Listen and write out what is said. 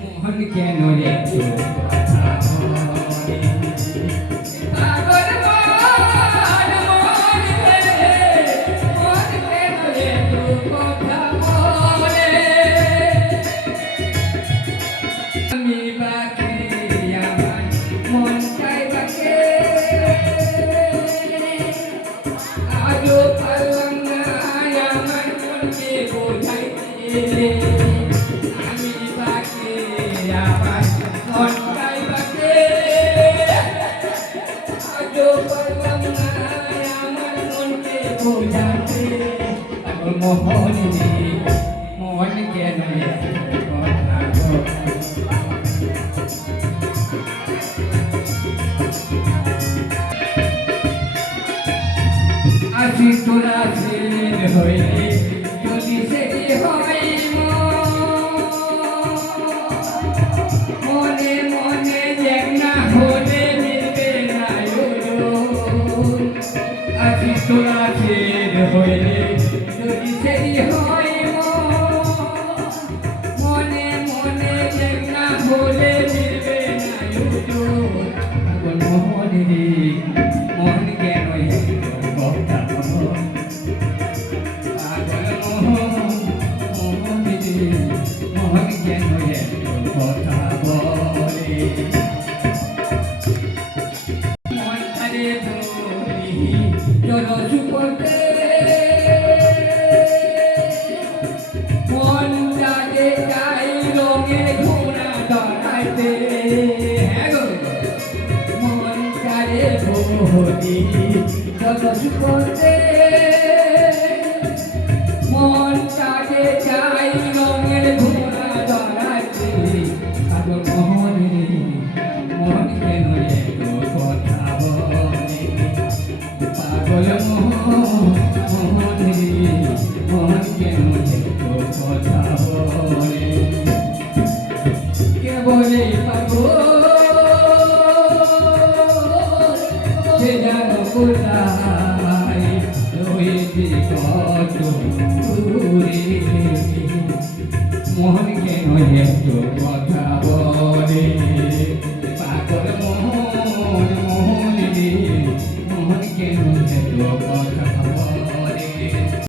মোহন কেন রে কথা বলে পাগল মন মন রে মন কেন রে কথা বলে আমি বাকি আমার মন চাই বাকে আজও পারলাম না আমার মনকে বোঝাইতে আমি বাকি আমার মন চাই বাকে আজও পারলাম না আমার মনকে বোঝাইতে মোহন মোহন কেন কথা আসি তোরা ছেলের হইলে যদি সেটি হয় মনে মনে এক না হলে মিলবে না আসি তোরা ছেলের হইলে যদি সেটি হয় মনে মনে এক না হলে মিলবে না মোহন রে মন কেন কথা মোহন কেন কথা বলে মন তারে বলি চল সুপতে মন তারে গাই রঙের ঘোড়া দাঁড়াইতে মন তারে বলি চল সুপতে মন তারে গাই রঙের ঘোড়া দাঁড়াইতে পাগল মোহন রে মন কেন কথা বলে পাগল মোহন রে মন কেন কথা বলে কে বলে পাগল সে যেন কোথায় রয়েছে কত